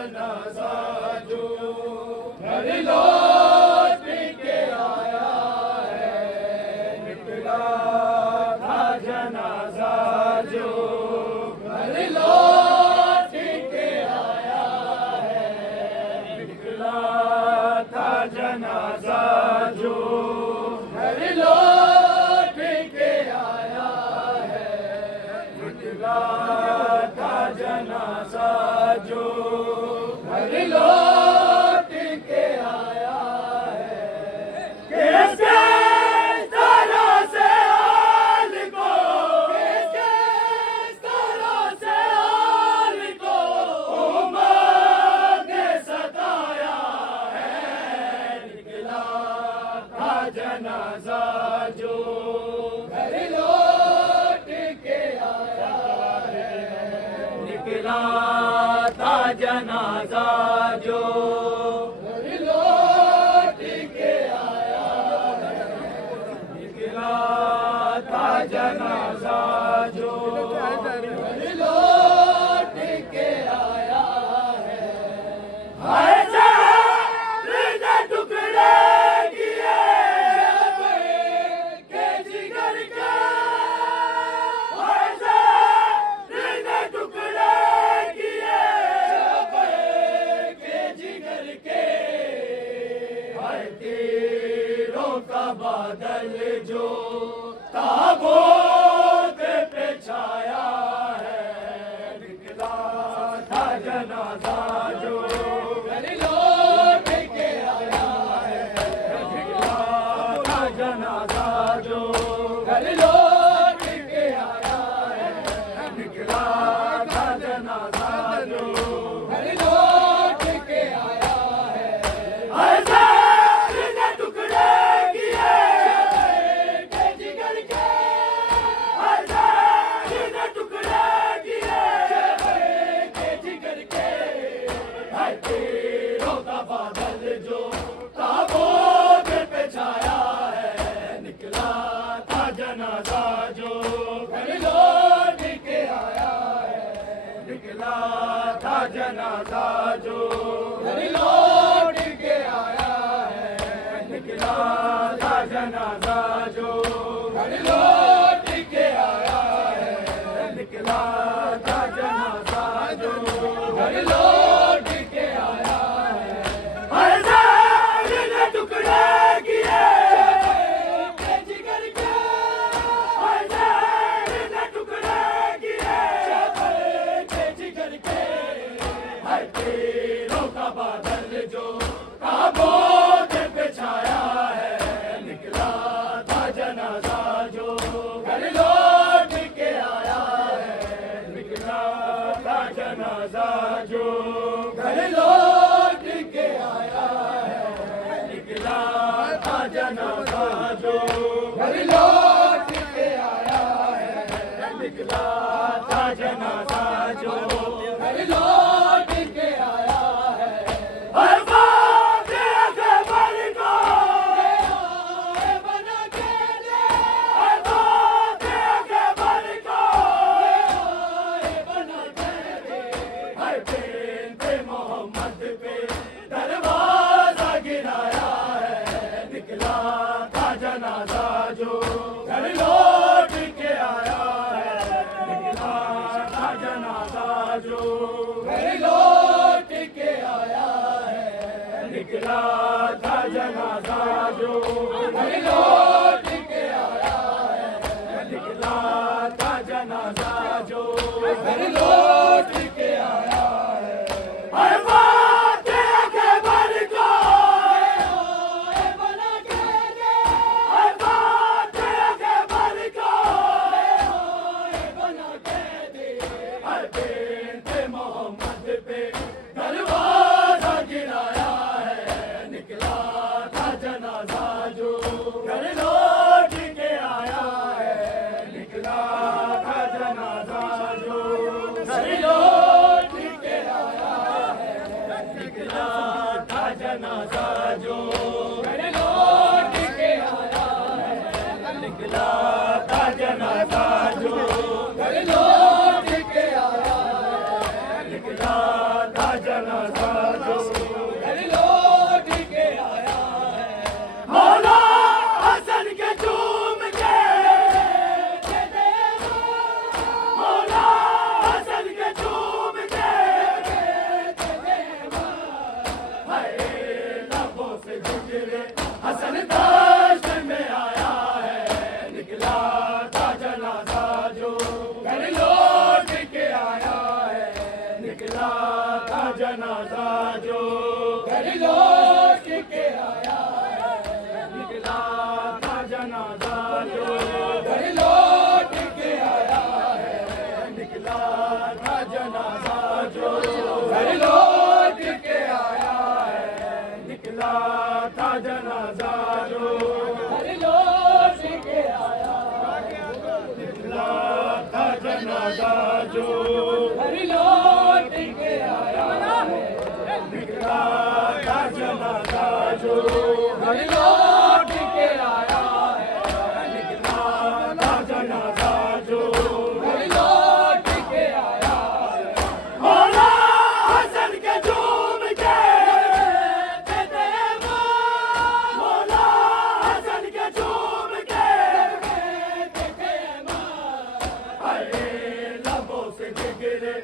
जनाजा जो घर लौट के आया है, निकला था जनाजा जो घर लौट के आया है, निकला था जनाजा जो घर लौट के आया है, निकला था जनाजा जो घर लौट के आया है। कैसे तरह से हाल को, कैसे तरह से हाल को उमर ने सताया है, निकला था जनाजा जो घर लौट के आया है, निकला था जनाजा जो घर लौट के आया है, निकला था जनाजा जो घर लौट के आया है। ऐसे हृदय टुकड़े किए के जिगर के, ऐसे हृदय टुकड़े किए के जिगर के, हाय तीरों का बादल जो ताबूत पे छाया है, निकला था जनाजा जो घर लौट के आया है, निकला था जनाजा जो घर लौट के आया है, निकला था जनाजा जो घर लौट के आया है। ऐसे हृदय टुकड़े किए के जिगर के, ऐसे हृदय टुकड़े किए के जिगर के, हाय तीरों का बादल जो ताबूत पे छाया है, निकला था जनाजा जो घर लौट के आया है, निकला था जनाजा जो घर लौट के आया है, निकला था जनाजा जो घर लौट के आया है, निकला था जनाजा जो घर लौट के आया है। ऐसे हृदय टुकड़े किए के जिगर के, ऐसे हृदय टुकड़े किए के जिगर के, हाय तीरों का बादल जो ताबूत पे छाया है, निकला था जनाजा जो घर लौट के आया है, निकला था जनाजा जो घर लौट के आया है, निकला था जनाजा जो घर लौट के आया है, निकला था जनाजा जो घर लौट के आया है। हर बात अकबर को बना के दे, हर बात अकबर को बना के दे, हर पे मोहम्मद पे दरवाजा गिराया है, निकला था जनाजा जो घर लौट के आया है, निकला था जनाजा जो घर लौट के आया है, निकला था जनाजा जो घर लौट के आया है, निकला था जनाजा जो घर लौट के आया है। हर बात अकबर को बना के दे, हर बात अकबर को बना के दे, हर पे मोहम्मद पे दरवाजा गिराया है, निकला था जनाजा जो घर लौट के आया है, निकला था जनाजा जो घर लौट के आया है, निकला था जनाजा जो घर लौट के आया है, निकला था जनाजा जो घर लौट के आया है, निकला था जनाजा जनाजा जो घर लौट के आया निकला था जनाजा जो घर लौट के आया निकला था जनाजा जो घर लौट के आया निकला था जनाजा जो घर लौट के आया निकला था जनाजा जो घर लौट के आया निकला था जनाजा जो घर लौट के आया निकला था जनाजा जो घर लौट के आया मौला हसन के झूम के मौला हसन के झूम के हरे लबों से जिगरे